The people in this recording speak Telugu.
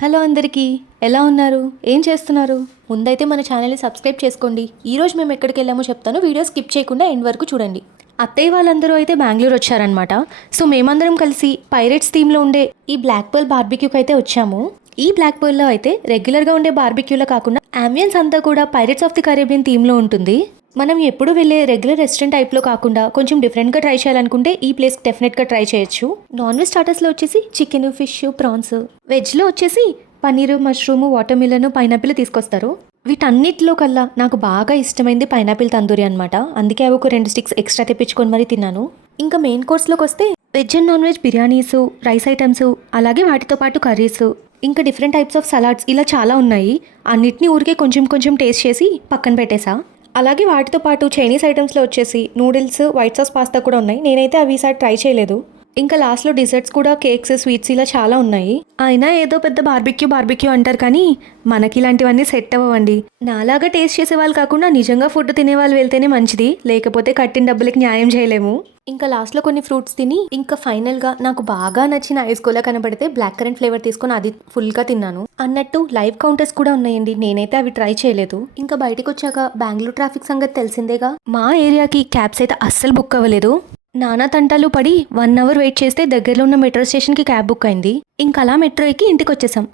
హలో అందరికీ, ఎలా ఉన్నారు? ఏం చేస్తున్నారు? ముందైతే మన ఛానల్ని సబ్స్క్రైబ్ చేసుకోండి. ఈరోజు మేము ఎక్కడికి వెళ్ళామో చెప్తాను, వీడియో స్కిప్ చేయకుండా ఎండ్ వరకు చూడండి. అత్తయ్య వాళ్ళందరూ అయితే బెంగళూరు వచ్చారనమాట. సో మేమందరం కలిసి పైరేట్స్ థీమ్లో ఉండే ఈ బ్లాక్ పర్ల్ బార్బిక్యూకి అయితే వచ్చాము. ఈ బ్లాక్ పర్ల్లో అయితే రెగ్యులర్గా ఉండే బార్బిక్యూలో కాకుండా అంబియన్స్ అంతా కూడా పైరేట్స్ ఆఫ్ ది కరేబియన్ థీమ్లో ఉంటుంది. మనం ఎప్పుడు వెళ్ళే రెగ్యులర్ రెస్టారెంట్ టైప్లో కాకుండా కొంచెం డిఫరెంట్గా ట్రై చేయాలనుకుంటే ఈ ప్లేస్ డెఫినెట్గా ట్రై చేయొచ్చు. నాన్ వెజ్ స్టార్టర్స్లో వచ్చేసి చికెన్, ఫిష్, ప్రాన్స్. వెజ్లో వచ్చేసి paneer, mushroom, water melon, pineapple తీసుకొస్తారు. వీటన్నిటిలో కల్లా నాకు బాగా ఇష్టమైంది పైనాపిల్ తందూరి అనమాట. అందుకే అవి ఒక 2 స్టిక్స్ ఎక్స్ట్రా తెప్పించుకొని మరీ తిన్నాను. ఇంకా మెయిన్ కోర్స్లోకి వస్తే veg and non veg biryanis, rice items, అలాగే వాటితో పాటు కర్రీస్, ఇంకా డిఫరెంట్ టైప్స్ ఆఫ్ సలాడ్స్ ఇలా చాలా ఉన్నాయి. అన్నిటినీ ఊరికే కొంచెం కొంచెం టేస్ట్ చేసి పక్కన పెట్టేసా. అలాగే వాటితో పాటు చైనీస్ ఐటమ్స్లో వచ్చేసి నూడిల్స్, వైట్ సాస్ పాస్తా కూడా ఉన్నాయి. నేనైతే అవి ఈసారి ట్రై చేయలేదు. ఇంకా లాస్ట్లో డిజర్ట్స్ కూడా, కేక్స్, స్వీట్స్ ఇలా చాలా ఉన్నాయి. అయినా ఏదో పెద్ద బార్బిక్యూ అంటారు కానీ మనకి ఇలాంటివన్నీ సెట్ అవ్వండి. నాలాగా టేస్ట్ చేసే వాళ్ళు కాకుండా నిజంగా ఫుడ్ తినే వాళ్ళు వెళ్తేనే మంచిది, లేకపోతే కట్టిన డబ్బులకి న్యాయం చేయలేము. ఇంకా లాస్ట్లో కొన్ని ఫ్రూట్స్ తిని ఇంకా ఫైనల్గా నాకు బాగా నచ్చిన ఐస్ గోలా కనబడితే బ్లాక్ కరెంట్ ఫ్లేవర్ తీసుకొని అది ఫుల్గా తిన్నాను. అన్నట్టు లైవ్ కౌంటర్స్ కూడా ఉన్నాయండి, నేనైతే అవి ట్రై చేయలేదు. ఇంకా బయటకు వచ్చాక బెంగళూరు ట్రాఫిక్ సంగతి తెలిసిందేగా. మా ఏరియాకి క్యాబ్స్ అయితే అస్సలు బుక్ అవ్వలేదు. నానా తంటాలు పడి 1 అవర్ వెయిట్ చేస్తే దగ్గరలో ఉన్న మెట్రో స్టేషన్కి క్యాబ్ బుక్ అయింది. ఇంకా అలా మెట్రో ఎక్కి ఇంటికి వచ్చేసాం.